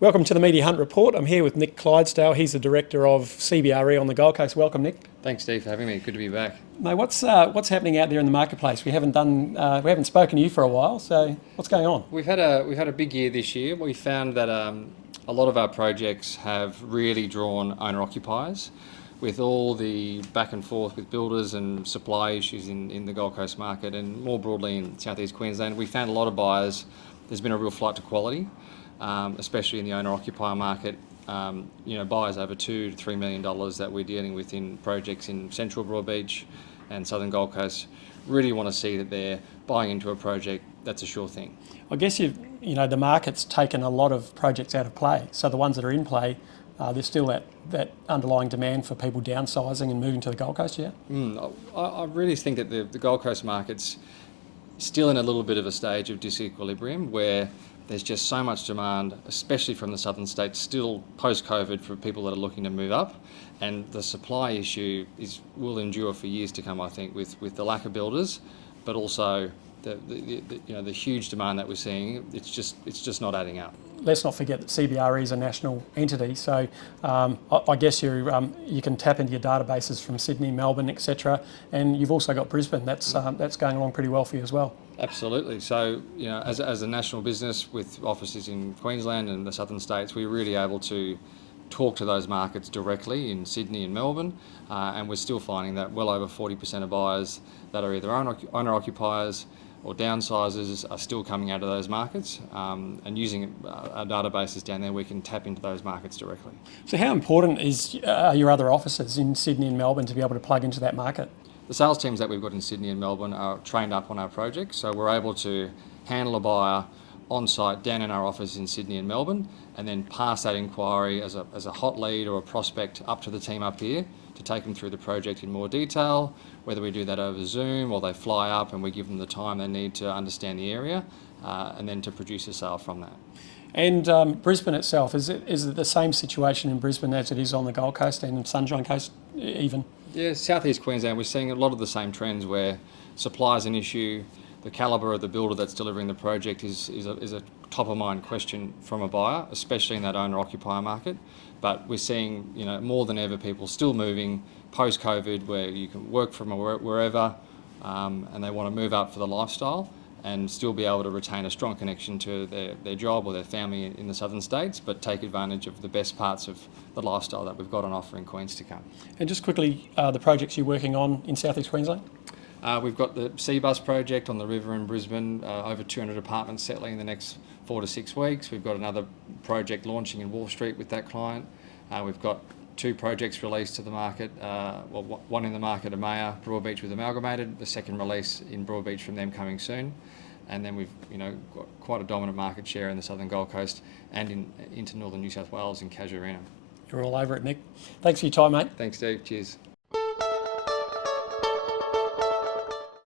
Welcome to the Media Hunt Report. I'm here with Nick Clydsdale. He's the Director of CBRE on the Gold Coast. Welcome, Nick. Thanks, Steve, for having me. Good to be back. Mate, what's happening out there in the marketplace? We haven't spoken to you for a while, so what's going on? We've had a big year this year. We found that a lot of our projects have really drawn owner-occupiers. With all the back and forth with builders and supply issues in the Gold Coast market and more broadly in southeast Queensland, we found a lot of buyers. There's been a real flight to quality, especially in the owner-occupier market. Buyers over $2 to $3 million that we're dealing with in projects in Central Broadbeach and Southern Gold Coast really want to see that they're buying into a project that's a sure thing. I guess the market's taken a lot of projects out of play. So the ones that are in play, there's still that underlying demand for people downsizing and moving to the Gold Coast, yeah? I really think that the Gold Coast market's still in a little bit of a stage of disequilibrium where there's just so much demand, especially from the southern states, still post-COVID for people that are looking to move up. And the supply issue will endure for years to come, I think, with the lack of builders, but also the huge demand that we're seeing. It's just not adding up. Let's not forget that CBRE is a national entity, so I guess you can tap into your databases from Sydney, Melbourne, etc. And you've also got Brisbane. That's going along pretty well for you as well. Absolutely. So, as a national business with offices in Queensland and the southern states, we're really able to talk to those markets directly in Sydney and Melbourne, and we're still finding that well over 40% of buyers that are either owner-occupiers or downsizers are still coming out of those markets, and using our databases down there, we can tap into those markets directly. So how important is your other offices in Sydney and Melbourne to be able to plug into that market? The sales teams that we've got in Sydney and Melbourne are trained up on our projects, so we're able to handle a buyer on site down in our office in Sydney and Melbourne, and then pass that inquiry as a hot lead or a prospect up to the team up here to take them through the project in more detail, whether we do that over Zoom or they fly up and we give them the time they need to understand the area, and then to produce a sale from that. And Brisbane itself, is it the same situation in Brisbane as it is on the Gold Coast and Sunshine Coast even? Yeah, southeast Queensland, we're seeing a lot of the same trends where supply is an issue. The calibre of the builder that's delivering the project is a top of mind question from a buyer, especially in that owner-occupier market. But we're seeing more than ever people still moving post-COVID, where you can work from wherever, and they want to move up for the lifestyle and still be able to retain a strong connection to their job or their family in the southern states, but take advantage of the best parts of the lifestyle that we've got on offer in Queens to come. And just quickly, the projects you're working on in southeast Queensland? We've got the C-Bus project on the river in Brisbane, over 200 apartments settling in the next 4 to 6 weeks. We've got another project launching in Wall Street with that client. We've got 2 projects released to the market, one in the market at Maya, Broadbeach with Amalgamated, the second release in Broadbeach from them coming soon. And then we've got quite a dominant market share in the southern Gold Coast and into northern New South Wales in Casuarina. You're all over it, Nick. Thanks for your time, mate. Thanks, Steve. Cheers.